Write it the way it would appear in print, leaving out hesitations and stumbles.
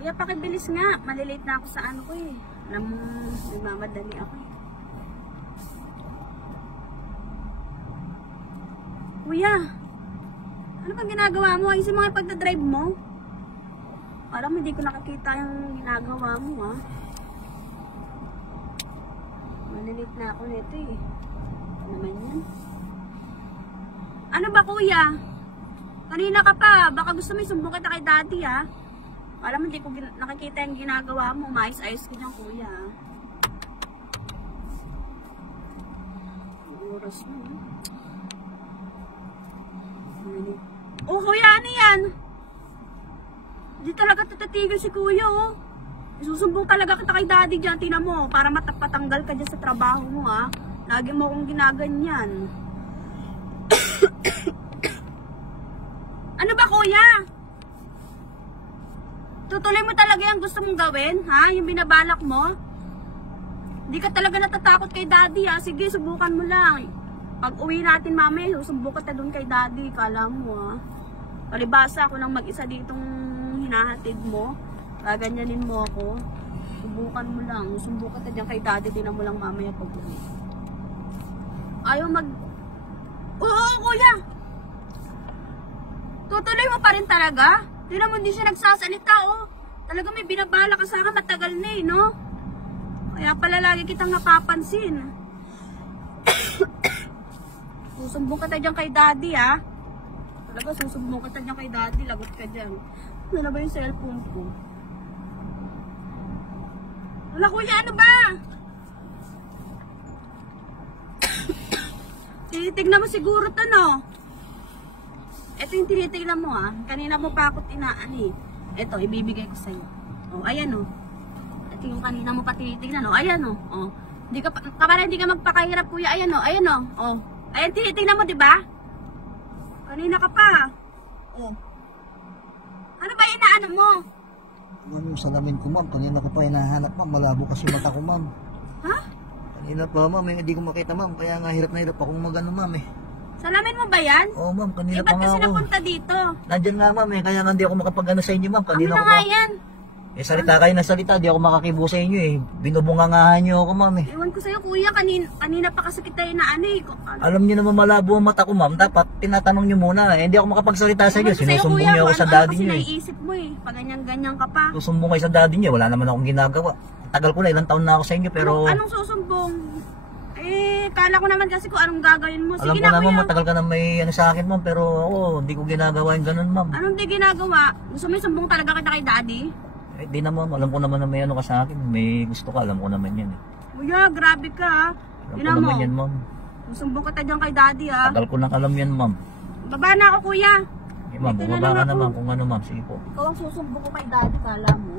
Kuya, pakibilis nga. Malilate na ako sa ano ko eh. Alam mo, nagmamadali ako eh. Kuya, ano bang ginagawa mo? Ayusin mo nga yung pagdadrive mo. Parang hindi ko nakikita yung ginagawa mo ha. Malilate na ako nito eh. Ano naman yan? Ano ba kuya? Kanina ka pa. Baka gusto mo isumbong kita kay daddy ha. Alam mo, hindi ko nakikita yung ginagawa mo. Mais-ayos ko dyan kuya. Oras mo. Oh kuya, ano yan? Hindi talaga tatatigil si kuya oh. Isusumbong talaga kita kay daddy dyan. Tingnan mo, para matapatanggal ka dyan sa trabaho mo ha. Lagi mo akong ginaganyan. Ano ba kuya? Tutuloy mo talaga yung gusto mong gawin, ha? Yung binabalak mo? Hindi ka talaga natatakot kay daddy, ha? Sige, subukan mo lang. Pag uwi natin mamaya, susumbong ka doon kay daddy. Kala mo, ha? Palibasa ako lang mag-isa ditong hinahatid mo. Gaganyanin mo ako. Subukan mo lang. Susumbong ka dyan kay daddy. Tinan mo lang mamaya pag uwi. Ayaw mag... Oo, kuya! Tutuloy mo pa rin talaga? Tignan mo, hindi siya nagsasalita, oh. Talaga may binabala ka sa akin, matagal na eh, no? Kaya pala lagi kitang napapansin. Susumbong ka dyan kay daddy, ha? Talaga, susumbong ka dyan kay daddy, lagot ka dyan. Ano na ba yung cellphone ko? Wala, kuya, ano ba? Tinitignan mo siguro to, no? Ito yung tinitignan mo ha. Kanina mo pa ako tinaan eh. Ito, ibibigay ko sa'yo. O, ayan o. Ito yung kanina mo pa tinitignan o. Ayan o. O. Kapara hindi ka magpakahirap kuya. Ayan o. Ayan o. O. Ayan tinitignan mo diba? Kanina ka pa. O. Ano ba inaano mo? Ma'am, yung salamin ko ma'am. Kanina ko pa hinahanap ma'am. Malabo kasi mata ko ma'am. Ha? Kanina pa ma'am. Hindi ko makita ma'am. Kaya nga hirap na hirap akong magano ma'am eh. Salamin mo ba yan? Oo ma'am, kanina ba't pa nga kasi ako. napunta dito? Nandyan nga ma'am eh, kaya nga hindi ako makapag-ano sa inyo ma'am. Kanina Ano ko nga pa. yan? Eh salita kayo ng salita, di ako makakibo sa inyo eh. Binubungangahan niyo ako ma'am eh. Iwan ko sa'yo kuya, kanina pa kasi kita inaano eh. Alam niyo naman malabo ang mata ko ma'am, dapat tinatanong niyo muna eh. Hindi ako makapagsalita sa inyo, Iwan ko sa'yo, sinusumbong kuya, niyo ako sa ano daddy kasi niyo eh. naiisip mo eh, pag ganyan-ganyan ka pa. Susumbong kayo sa daddy niyo, wala naman akong ginagawa. Tagal ko na, ilang taon na ako sa inyo pero... Anong susumbong? Eh, kala ko naman kasi kung anong gagawin mo. Alam Sige ko na naman kuya. matagal ka na may ano sa akin ma'am, pero ako hindi ko ginagawa yung ganun ma'am. Anong di ginagawa? Gusto mo isumbong talaga kita kay daddy? Eh di na ma'am, alam ko naman na may ano ka sa akin, may gusto ka, alam ko naman yan eh. Kuya, grabe ka ha. Alam ko Tingnan mo. naman yan ma'am. Susumbong kita dyan kay daddy ha. Tagal ko nang alam yan ma'am. Baba na ako kuya. Eh ma'am, Ito na bumaba lang ka ako. naman kung ano ma'am, sige po. Ikaw ang susumbong ko kay daddy, kala mo.